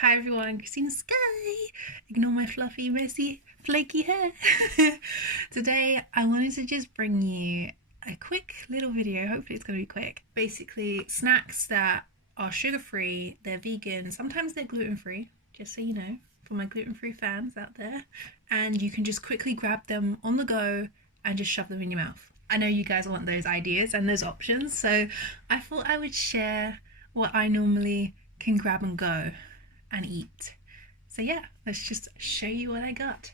Hi everyone, I'm Christina Sky. Ignore my fluffy, messy, flaky hair. Today I wanted to just bring you a quick little video. Hopefully it's going to be quick. Basically snacks that are sugar-free, they're vegan, sometimes they're gluten-free, just so you know, for my gluten-free fans out there. And you can just quickly grab them on the go and just shove them in your mouth. I know you guys want those ideas and those options, so I thought I would share what I normally can grab and go and eat. So yeah, let's just show you what I got.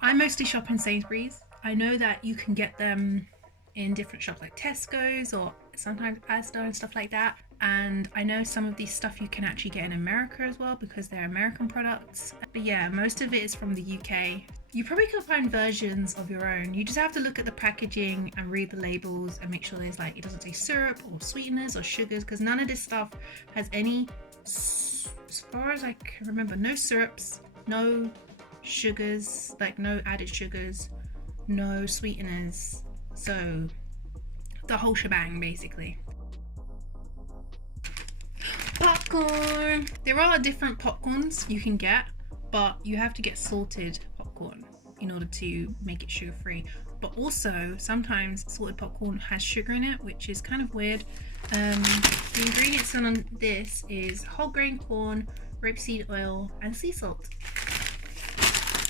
I mostly shop in Sainsbury's. I know that you can get them in different shops like Tesco's or sometimes Asda and stuff like that. And I know some of these stuff you can actually get in America as well because they're American products. But yeah, most of it is from the UK. You probably can find versions of your own. You just have to look at the packaging and read the labels and make sure there's it doesn't say syrup or sweeteners or sugars, because none of this stuff has any, as far as I can remember, no syrups, no sugars, no added sugars, no sweeteners. So the whole shebang basically. Popcorn! There are different popcorns you can get, but you have to get salted popcorn in order to make it sugar free. But also sometimes salted popcorn has sugar in it, which is kind of weird. The ingredients on this is whole grain corn, rapeseed oil, and sea salt.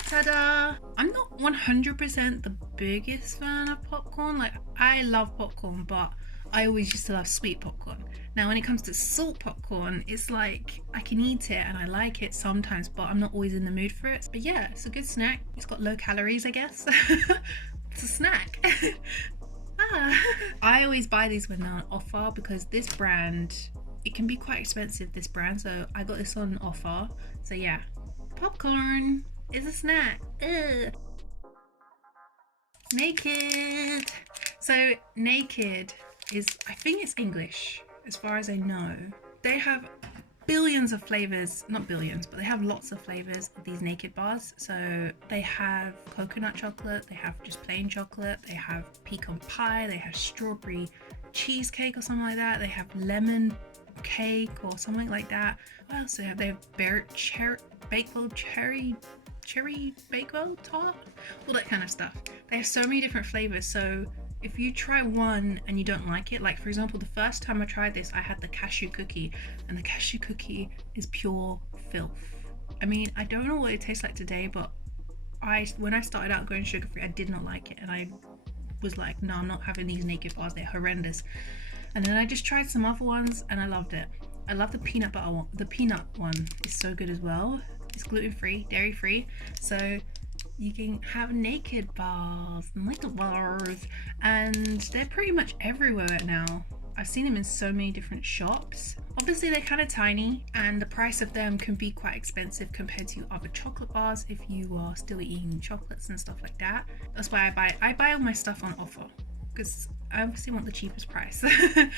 Ta-da! I'm not 100% the biggest fan of popcorn. I love popcorn, but I always used to love sweet popcorn. Now when it comes to salt popcorn, it's I can eat it and I like it sometimes, but I'm not always in the mood for it. But yeah, it's a good snack. It's got low calories, I guess. It's a snack. I always buy these when they're on offer because this brand, it can be quite expensive, this brand, so I got this on offer. So yeah, popcorn is a snack. Ugh. Naked. So Naked is, I think it's English as far as I know. They have billions of flavors, not billions, but they have lots of flavors of these Naked bars. So they have coconut chocolate, they have just plain chocolate, they have pecan pie, they have strawberry cheesecake or something like that, they have lemon cake or something like that. What else do they have? They have Bakewell cherry Bakewell tart, all that kind of stuff. They have so many different flavors, so if you try one and you don't like it, for example, the first time I tried this, I had the cashew cookie, and the cashew cookie is pure filth. I mean, I don't know what it tastes like today, but when I started out going sugar free, I did not like it, and I was like, no, I'm not having these Naked bars, they're horrendous. And then I just tried some other ones and I loved it. I love the peanut butter one. The peanut one is so good as well. It's gluten free, dairy free, so you can have Naked bars, and they're pretty much everywhere now. I've seen them in so many different shops. Obviously they're kind of tiny and the price of them can be quite expensive compared to other chocolate bars if you are still eating chocolates and stuff like that. That's why I buy all my stuff on offer, because I obviously want the cheapest price.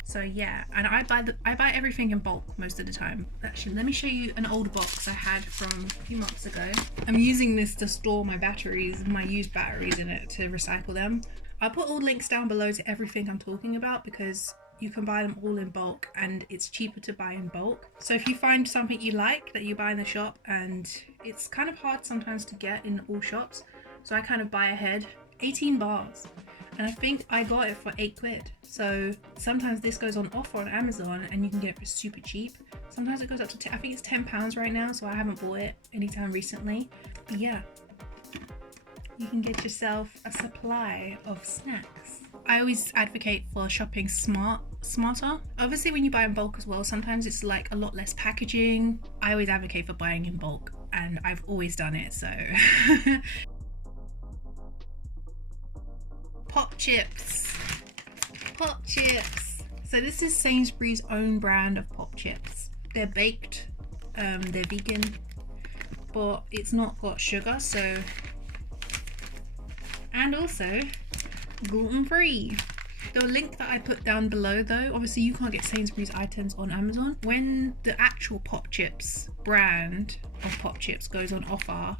So yeah, and I buy everything in bulk most of the time. Actually, let me show you an old box I had from a few months ago. I'm using this to store my batteries, my used batteries in it, to recycle them. I'll put all links down below to everything I'm talking about because you can buy them all in bulk and it's cheaper to buy in bulk. So if you find something you like that you buy in the shop, and it's kind of hard sometimes to get in all shops, so I kind of buy ahead. 18 bars. And I think I got it for £8. So sometimes this goes on offer on Amazon and you can get it for super cheap. Sometimes it goes up to I think it's £10 right now, so I haven't bought it anytime recently. But yeah, you can get yourself a supply of snacks. I always advocate for shopping smarter. Obviously when you buy in bulk as well, sometimes it's a lot less packaging. I always advocate for buying in bulk and I've always done it, so. Pop chips. So this is Sainsbury's own brand of pop chips. They're baked, they're vegan, but it's not got sugar, so, and also gluten free. The link that I put down below though, obviously you can't get Sainsbury's items on Amazon. When the actual pop chips brand of pop chips goes on offer,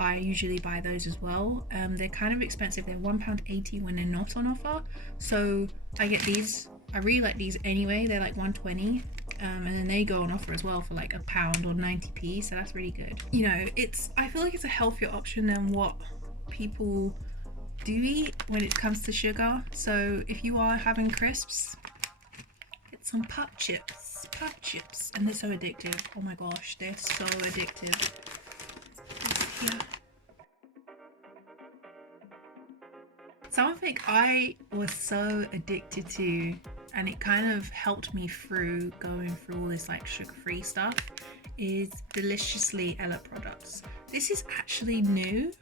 I usually buy those as well. They're kind of expensive. They're £1.80 when they're not on offer. So I get these. I really like these anyway. They're like £1.20. and then they go on offer as well for like £1 or 90p, so that's really good. You know, I feel like it's a healthier option than what people do eat when it comes to sugar. So if you are having crisps, get some pop chips, and they're so addictive. Oh my gosh, they're so addictive. Yeah. Something I was so addicted to, and it kind of helped me through going through all this like sugar-free stuff, is Deliciously Ella products. This is actually new.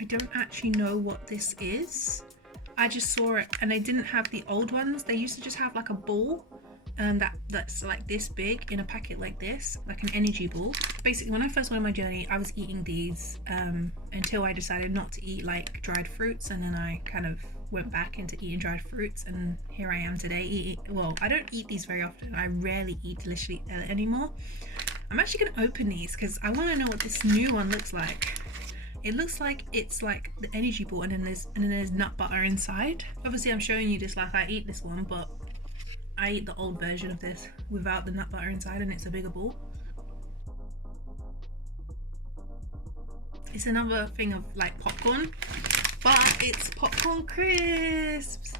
I don't actually know what this is. I just saw it, and they didn't have the old ones. They used to just have like a ball that's like this big in a packet like this, like an energy ball. Basically, when I first went on my journey, I was eating these until I decided not to eat like dried fruits, and then I kind of went back into eating dried fruits, and here I am today well, I don't eat these very often. I rarely eat Deliciously Ella anymore. I'm actually gonna open these because I want to know what this new one looks like. It looks like it's like the energy ball, and then there's nut butter inside. Obviously I'm showing you this like I eat this one, but I eat the old version of this without the nut butter inside, and it's a bigger ball. It's another thing of like popcorn, but it's popcorn crisps.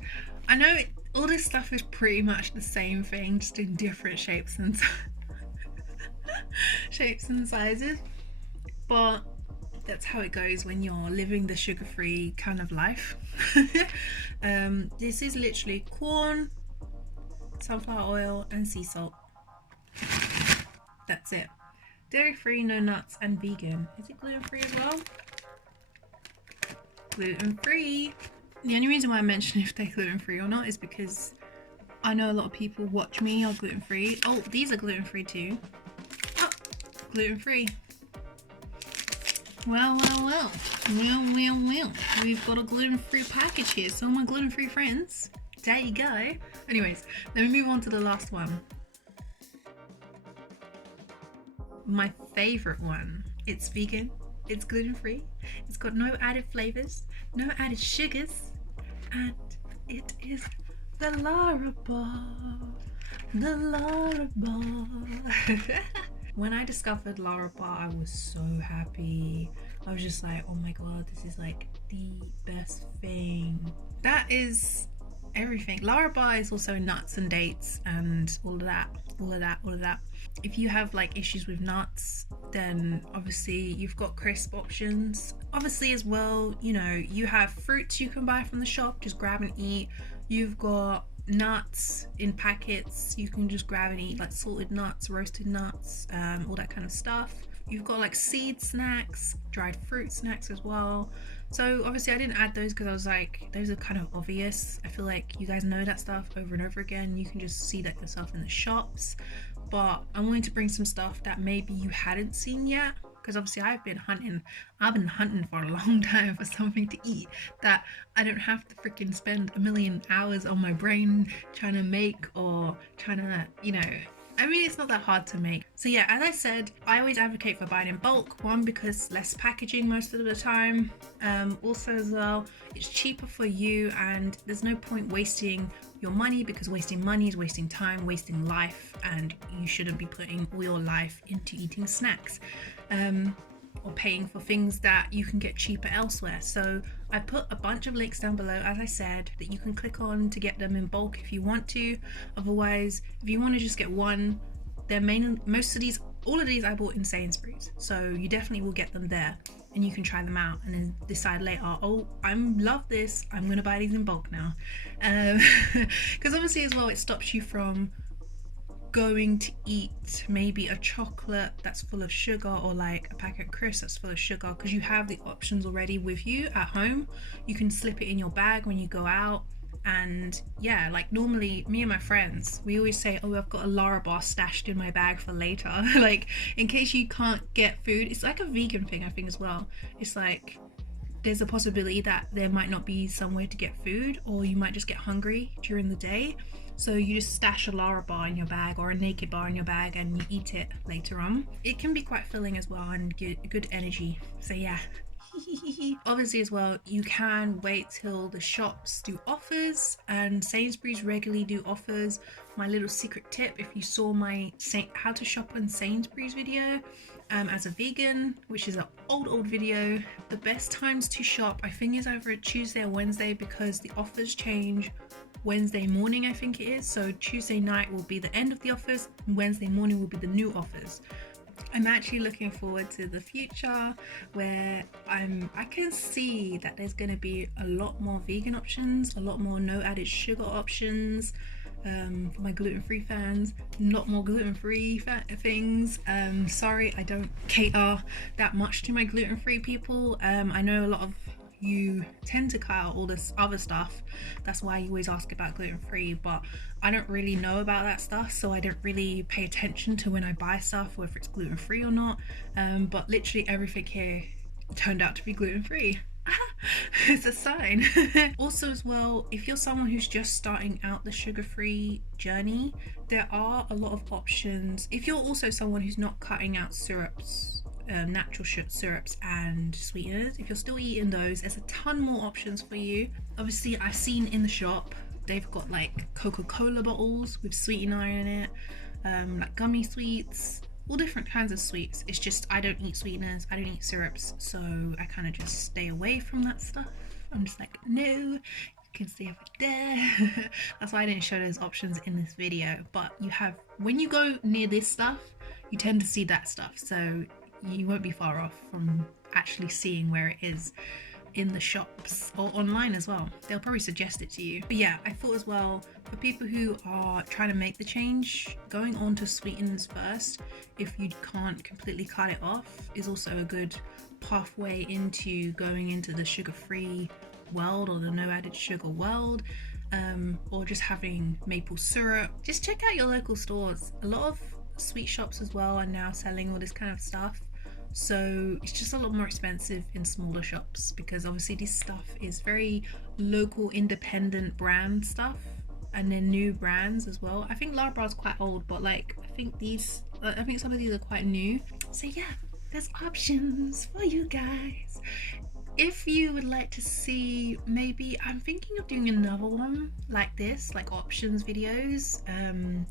I know all this stuff is pretty much the same thing, just in different shapes and shapes and sizes, but that's how it goes when you're living the sugar-free kind of life. This is literally corn, sunflower oil, and sea salt. That's it. Dairy-free, no nuts, and vegan. Is it gluten-free as well? Gluten-free. The only reason why I mention if they're gluten-free or not is because I know a lot of people watch me are gluten-free. Oh, these are gluten-free too. Oh, gluten-free. Well. We've got a gluten-free package here. So my gluten-free friends, there you go. Anyways, let me move on to the last one. My favorite one. It's vegan, it's gluten-free, it's got no added flavors, no added sugars, and it is the Larabar. The Larabar. When I discovered Larabar, I was so happy. I was just like, oh my god, this is like the best thing. That is everything. Larabar is also nuts and dates and all of that. If you have like issues with nuts, then obviously you've got crisp options. Obviously as well, you know, you have fruits you can buy from the shop, just grab and eat. You've got nuts in packets you can just grab and eat, like salted nuts, roasted nuts, all that kind of stuff. You've got like seed snacks, dried fruit snacks as well. So obviously I didn't add those because I was like, those are kind of obvious. I feel like you guys know that stuff over and over again. You can just see that yourself in the shops. But I wanted to bring some stuff that maybe you hadn't seen yet, because obviously I've been hunting for a long time for something to eat that I don't have to freaking spend a million hours on my brain trying to make, or trying to, you know, I mean, it's not that hard to make. So yeah, as I said, I always advocate for buying in bulk. One, because less packaging most of the time. Also as well, it's cheaper for you, and there's no point wasting your money, because wasting money is wasting time, wasting life, and you shouldn't be putting all your life into eating snacks. Or paying for things that you can get cheaper elsewhere. So I put a bunch of links down below, as I said, that you can click on to get them in bulk if you want to. Otherwise, if you want to just get one, all of these I bought in Sainsbury's, so you definitely will get them there, and you can try them out and then decide later, oh, I love this, I'm gonna buy these in bulk now. Because obviously as well, it stops you from going to eat maybe a chocolate that's full of sugar, or like a packet of crisps that's full of sugar, because you have the options already with you at home. You can slip it in your bag when you go out. And yeah, like normally me and my friends, we always say, oh, I've got a Larabar stashed in my bag for later. Like in case you can't get food. It's like a vegan thing, I think, as well. It's like there's a possibility that there might not be somewhere to get food, or you might just get hungry during the day. So you just stash a Larabar in your bag, or a Naked bar in your bag, and you eat it later on. It can be quite filling as well, and good energy. So yeah, Obviously as well, you can wait till the shops do offers, and Sainsbury's regularly do offers. My little secret tip, if you saw my how to shop on Sainsbury's video as a vegan, which is an old video, the best times to shop I think is either a Tuesday or Wednesday, because the offers change Wednesday morning, I think it is. So Tuesday night will be the end of the offers, and Wednesday morning will be the new offers. I'm actually looking forward to the future where I can see that there's going to be a lot more vegan options, a lot more no added sugar options for my gluten-free fans, not more gluten-free things. Sorry, I don't cater that much to my gluten-free people. I know a lot of you tend to cut out all this other stuff, that's why you always ask about gluten-free, but I don't really know about that stuff, so I don't really pay attention to when I buy stuff whether it's gluten-free or not. But literally everything here turned out to be gluten-free. It's a sign. Also as well, if you're someone who's just starting out the sugar-free journey, there are a lot of options. If you're also someone who's not cutting out syrups, natural syrups and sweeteners, if you're still eating those, there's a ton more options for you. Obviously I've seen in the shop they've got like Coca-Cola bottles with sweetener in it, like gummy sweets, all different kinds of sweets. It's just I don't eat sweeteners, I don't eat syrups, so I kind of just stay away from that stuff. I'm just like, no, you can stay over there. That's why I didn't show those options in this video. But you have, when you go near this stuff, you tend to see that stuff, so you won't be far off from actually seeing where it is in the shops or online as well. They'll probably suggest it to you. But yeah, I thought as well, for people who are trying to make the change, going on to sweeteners first, if you can't completely cut it off, is also a good pathway into going into the sugar-free world or the no added sugar world, or just having maple syrup. Just check out your local stores. A lot of sweet shops as well are now selling all this kind of stuff, so it's just a lot more expensive in smaller shops, because obviously this stuff is very local independent brand stuff, and then new brands as well. I think Larabar's quite old, but like I think some of these are quite new. So yeah, there's options for you guys. If you would like to see, maybe I'm thinking of doing another one like this, like options videos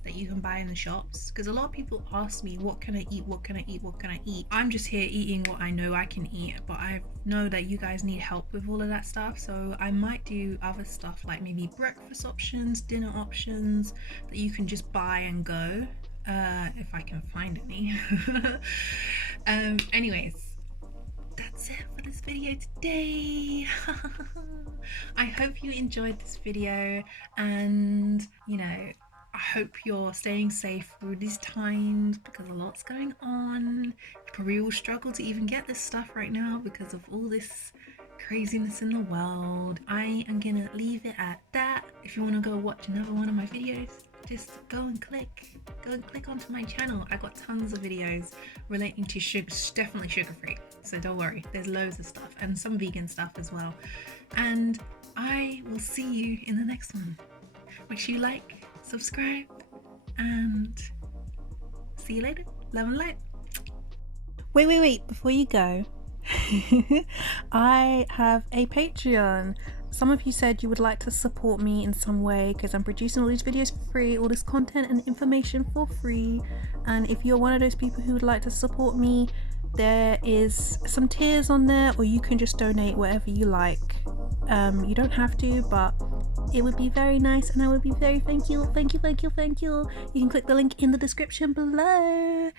that you can buy in the shops, because a lot of people ask me, what can I eat, what can I eat, what can I eat? I'm just here eating what I know I can eat, but I know that you guys need help with all of that stuff, so I might do other stuff like maybe breakfast options, dinner options that you can just buy and go, if I can find any. Anyways, that's it for this video today. I hope you enjoyed this video, and you know, I hope you're staying safe through these times, because a lot's going on. You probably will struggle to even get this stuff right now because of all this craziness in the world. I am gonna leave it at that. If you want to go watch another one of my videos, just go and click onto my channel. I got tons of videos relating to sugar, definitely sugar-free, so don't worry, there's loads of stuff, and some vegan stuff as well. And I will see you in the next one. Make sure you like, subscribe, and see you later. Love and light. Wait, before you go, I have a Patreon. Some of you said you would like to support me in some way, because I'm producing all these videos for free, all this content and information for free. And if you're one of those people who would like to support me, there is some tiers on there, or you can just donate whatever you like. You don't have to, but it would be very nice, and I would be very thank you. You can click the link in the description below.